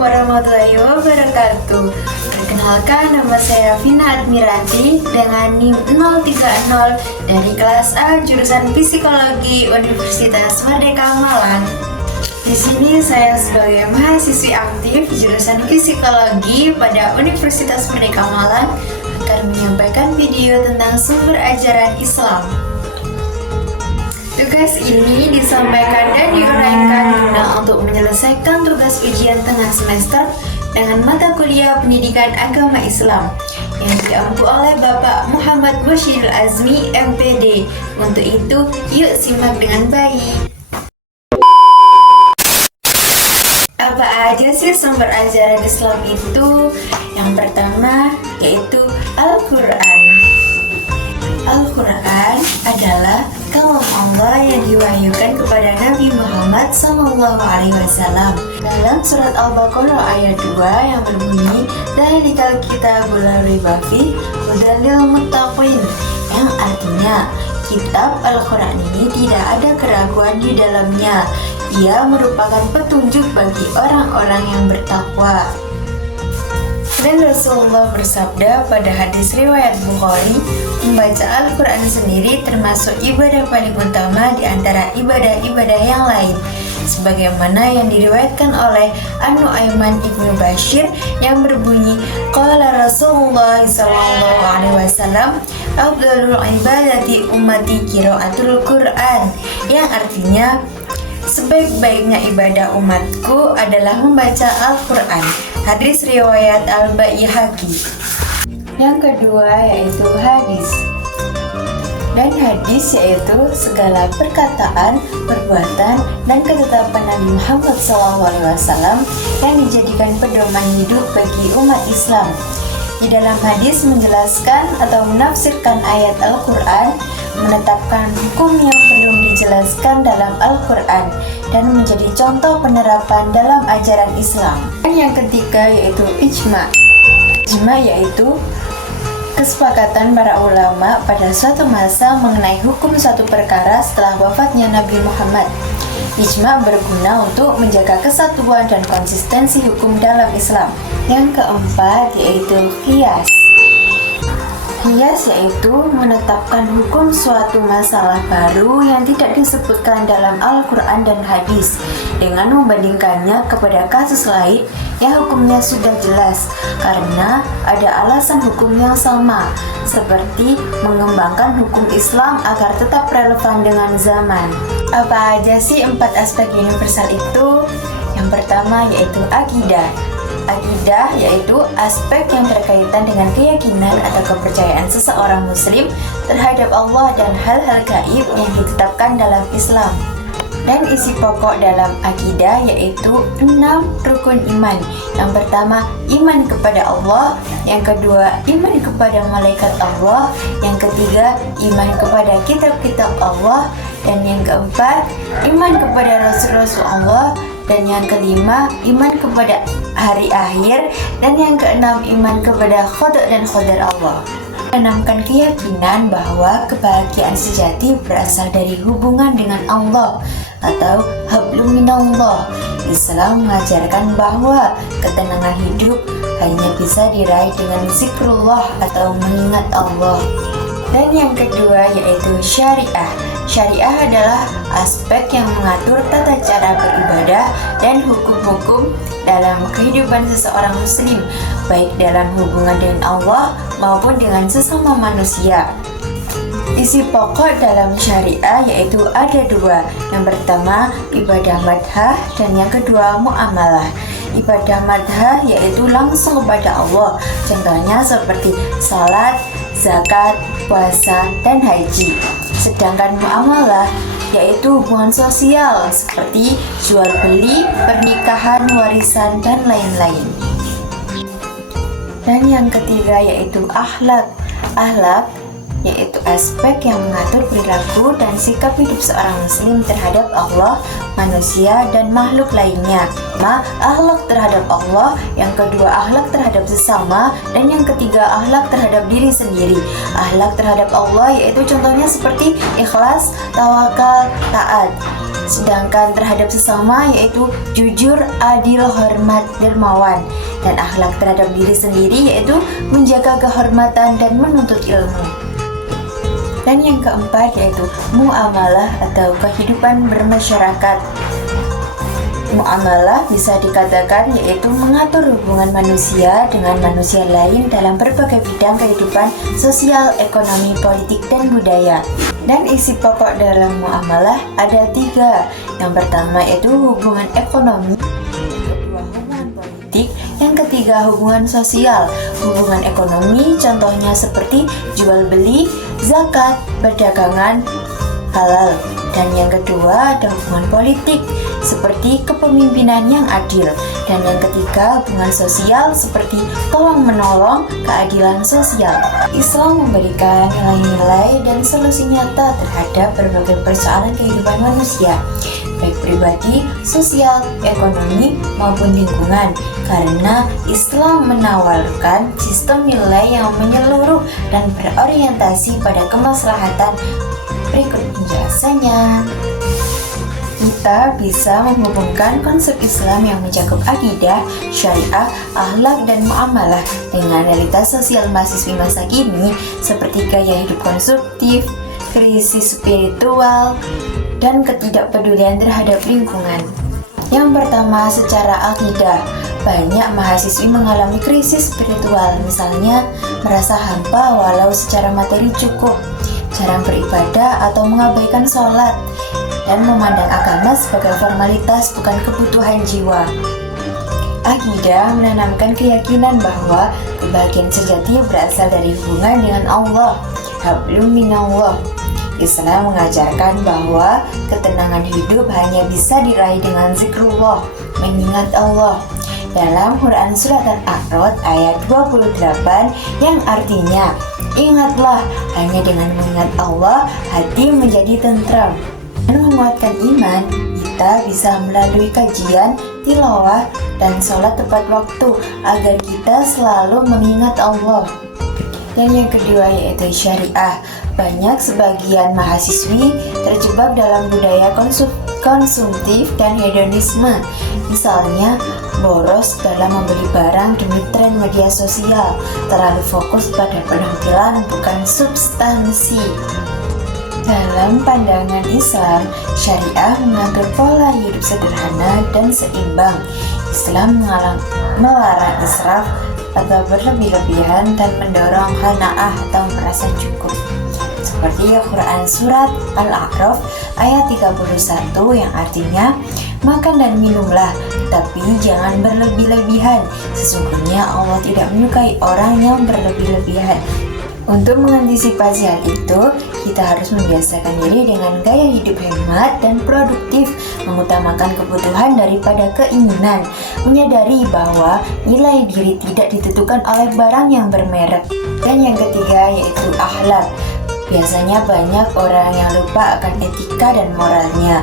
warahmatullahi wabarakatuh. Perkenalkan, nama saya Vina Admiranti dengan NIM 030 dari kelas A jurusan Psikologi Universitas Merdeka Malang. Di sini saya sebagai mahasiswi aktif jurusan Psikologi pada Universitas Merdeka Malang akan menyampaikan video tentang sumber ajaran Islam. Tugas ini disampaikan dan diuraikan guna untuk menyelesaikan tugas ujian tengah semester dengan mata kuliah Pendidikan Agama Islam yang diampu oleh Bapak Muhammad Bashir Azmi, MPD. Untuk itu, yuk simak dengan baik. Apa aja sih sumber ajaran Islam itu? Yang pertama yaitu Al-Quran. Al-Quran adalah kalam Allah yang diwahyukan kepada Nabi Muhammad SAW. Dalam surat Al-Baqarah ayat 2 yang berbunyi Dzalikal kitabul la raiba fihi hudal lil muttaqin, yang artinya kitab Al-Quran ini tidak ada keraguan di dalamnya. Ia merupakan petunjuk bagi orang-orang yang bertakwa. Dan Rasulullah bersabda pada hadis riwayat Bukhari, membaca Al-Quran sendiri termasuk ibadah paling utama di antara ibadah-ibadah yang lain, sebagaimana yang diriwayatkan oleh An-Nu'aiman Ibnu Bashir yang berbunyi qala Rasulullah SAW afdalul ibadati ummati qiraatul Quran, yang artinya sebaik-baiknya ibadah umatku adalah membaca Al-Quran. Hadis riwayat Al-Baihaqi. Yang kedua yaitu hadis. Dan hadis yaitu segala perkataan, perbuatan, dan ketetapan Nabi Muhammad SAW yang dijadikan pedoman hidup bagi umat Islam. Di dalam hadis menjelaskan atau menafsirkan ayat Al-Quran, menetapkan hukum yang belum dijelaskan dalam Al-Quran, dan menjadi contoh penerapan dalam ajaran Islam. Dan yang ketiga yaitu ijma. Ijma yaitu kesepakatan para ulama pada suatu masa mengenai hukum suatu perkara setelah wafatnya Nabi Muhammad. Ijma berguna untuk menjaga kesatuan dan konsistensi hukum dalam Islam. Yang keempat yaitu qiyas. Qiyas yaitu menetapkan hukum suatu masalah baru yang tidak disebutkan dalam Al-Quran dan hadis dengan membandingkannya kepada kasus lain yang hukumnya sudah jelas karena ada alasan hukum yang sama, seperti mengembangkan hukum Islam agar tetap relevan dengan zaman. Apa aja sih 4 aspek universal itu? Yang pertama yaitu akidah. Akidah yaitu aspek yang berkaitan dengan keyakinan atau kepercayaan seseorang muslim terhadap Allah dan hal-hal gaib yang ditetapkan dalam Islam. Dan isi pokok dalam akidah yaitu 6 rukun iman. Yang pertama, iman kepada Allah. Yang kedua, iman kepada malaikat Allah. Yang ketiga, iman kepada kitab-kitab Allah. Dan yang keempat, iman kepada rasul-rasul Allah. Dan yang kelima, iman kepada hari akhir. Dan yang keenam, iman kepada qada dan qadar Allah. Menanamkan keyakinan bahwa kebahagiaan sejati berasal dari hubungan dengan Allah atau hablum minallah. Islam mengajarkan bahwa ketenangan hidup hanya bisa diraih dengan zikrullah atau mengingat Allah. Dan yang kedua yaitu syariah. Syariah adalah aspek yang mengatur tata cara beribadah dan hukum-hukum dalam kehidupan seseorang muslim, baik dalam hubungan dengan Allah maupun dengan sesama manusia. Isi pokok dalam syariah yaitu ada 2. Yang pertama ibadah madhah dan yang kedua muamalah. Ibadah madhah yaitu langsung kepada Allah, contohnya seperti salat, zakat, puasa, dan haji. Sedangkan muamalah yaitu hubungan sosial seperti jual beli, pernikahan, warisan, dan lain-lain. Dan yang ketiga yaitu akhlak. Akhlak yaitu aspek yang mengatur perilaku dan sikap hidup seorang muslim terhadap Allah, manusia, dan makhluk lainnya. Akhlak terhadap Allah, yang kedua akhlak terhadap sesama, dan yang ketiga akhlak terhadap diri sendiri. Akhlak terhadap Allah yaitu contohnya seperti ikhlas, tawakal, taat. Sedangkan terhadap sesama yaitu jujur, adil, hormat, dermawan. Dan akhlak terhadap diri sendiri yaitu menjaga kehormatan dan menuntut ilmu. Dan yang keempat yaitu muamalah atau kehidupan bermasyarakat. Muamalah bisa dikatakan yaitu mengatur hubungan manusia dengan manusia lain dalam berbagai bidang kehidupan sosial, ekonomi, politik, dan budaya. Dan isi pokok dalam muamalah ada 3. Yang pertama yaitu hubungan ekonomi, yang kedua hubungan politik, yang ketiga hubungan sosial. Hubungan ekonomi contohnya seperti jual beli, zakat, perdagangan, halal. Dan yang kedua ada hubungan politik seperti kepemimpinan yang adil. Dan yang ketiga hubungan sosial seperti tolong menolong, keadilan sosial. Islam memberikan nilai-nilai dan solusi nyata terhadap berbagai persoalan kehidupan manusia, baik pribadi, sosial, ekonomi, maupun lingkungan. Karena Islam menawarkan sistem nilai yang menyeluruh dan berorientasi pada kemaslahatan. Berikut penjelasannya. Kita bisa menghubungkan konsep Islam yang mencakup akidah, syariah, akhlak, dan muamalah dengan realitas sosial mahasiswi masa kini seperti gaya hidup konsumtif, krisis spiritual, dan ketidakpedulian terhadap lingkungan. Yang pertama, secara akidah, banyak mahasiswi mengalami krisis spiritual, misalnya merasa hampa walau secara materi cukup, jarang beribadah atau mengabaikan sholat, dan memandang agama sebagai formalitas bukan kebutuhan jiwa. Akidah menanamkan keyakinan bahwa kebahagiaan sejati berasal dari hubungan dengan Allah, hablum minallah. Islam mengajarkan bahwa ketenangan hidup hanya bisa diraih dengan zikrullah, mengingat Allah. Dalam Quran Surat Al-A'raf ayat 28 yang artinya, ingatlah, hanya dengan mengingat Allah, hati menjadi tentram. Dan menguatkan iman, kita bisa melalui kajian, tilawah, dan sholat tepat waktu agar kita selalu mengingat Allah. Dan yang kedua yaitu syariah. Banyak sebagian mahasiswi terjebak dalam budaya konsumtif dan hedonisme. Misalnya, boros dalam membeli barang demi tren media sosial, terlalu fokus pada penampilan bukan substansi. Dalam pandangan Islam, syariah mengatur pola hidup sederhana dan seimbang. Islam melarang israf atau berlebih-lebihan dan mendorong qanaah atau merasa cukup. Seperti Quran Surat Al-A'raf ayat 31 yang artinya, makan dan minumlah, tapi jangan berlebih-lebihan. Sesungguhnya Allah tidak menyukai orang yang berlebih-lebihan. Untuk mengantisipasi hal itu, kita harus membiasakan diri dengan gaya hidup hemat dan produktif, mengutamakan kebutuhan daripada keinginan, menyadari bahwa nilai diri tidak ditentukan oleh barang yang bermerek. Dan yang ketiga yaitu akhlak. Biasanya banyak orang yang lupa akan etika dan moralnya,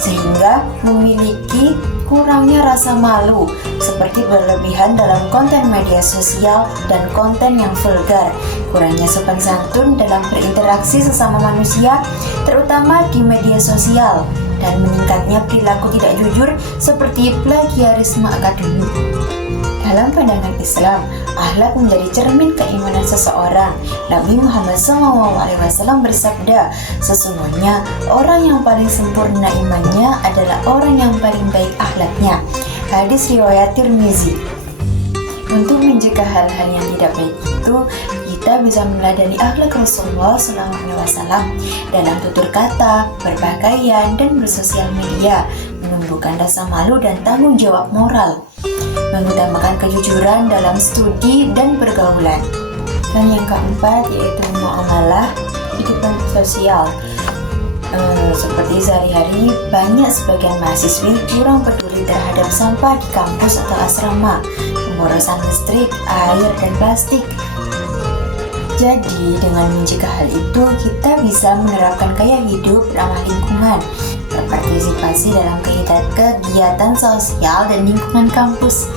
sehingga memiliki kurangnya rasa malu, seperti berlebihan dalam konten media sosial dan konten yang vulgar, kurangnya sopan santun dalam berinteraksi sesama manusia, terutama di media sosial, dan meningkatnya perilaku tidak jujur seperti plagiarisme akademik. Dalam pandangan Islam, akhlak menjadi cermin keimanan seseorang. Nabi Muhammad SAW bersabda, sesungguhnya orang yang paling sempurna imannya adalah orang yang paling baik akhlaknya. Hadis riwayat Tirmizi. Untuk mencegah hal-hal yang tidak baik itu, kita bisa meneladani akhlak Rasulullah SAW dalam tutur kata, berpakaian, dan bersosial media, menumbuhkan rasa malu dan tanggung jawab moral, mengutamakan kejujuran dalam studi dan pergaulan. Dan yang keempat yaitu muamalah, kehidupan sosial. Seperti sehari-hari, banyak sebagian mahasiswi kurang peduli terhadap sampah di kampus atau asrama, pemborosan listrik, air, dan plastik. Jadi, dengan mencegah hal itu, kita bisa menerapkan gaya hidup ramah lingkungan, berpartisipasi dalam kegiatan sosial dan lingkungan kampus,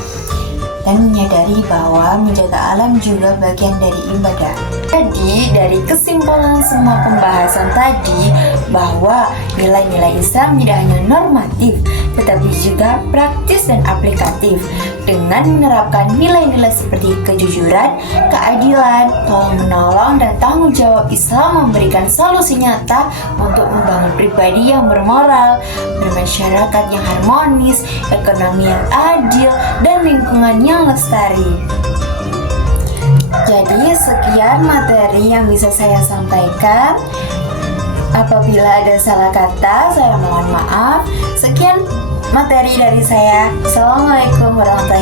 dan menyadari bahwa menjaga alam juga bagian dari ibadah. Jadi, dari kesimpulan semua pembahasan tadi, bahwa nilai-nilai Islam tidak hanya normatif, tetapi juga praktis dan aplikatif. Dengan menerapkan nilai-nilai seperti kejujuran, keadilan, tolong-menolong, dan tanggung jawab, Islam memberikan solusi nyata untuk membangun pribadi yang bermoral, bermasyarakat yang harmonis, ekonomi yang adil, dan lingkungan yang lestari. Jadi sekian materi yang bisa saya sampaikan. Apabila ada salah kata, saya mohon maaf. Sekian materi dari saya. Assalamualaikum warahmatullahi wabarakatuh.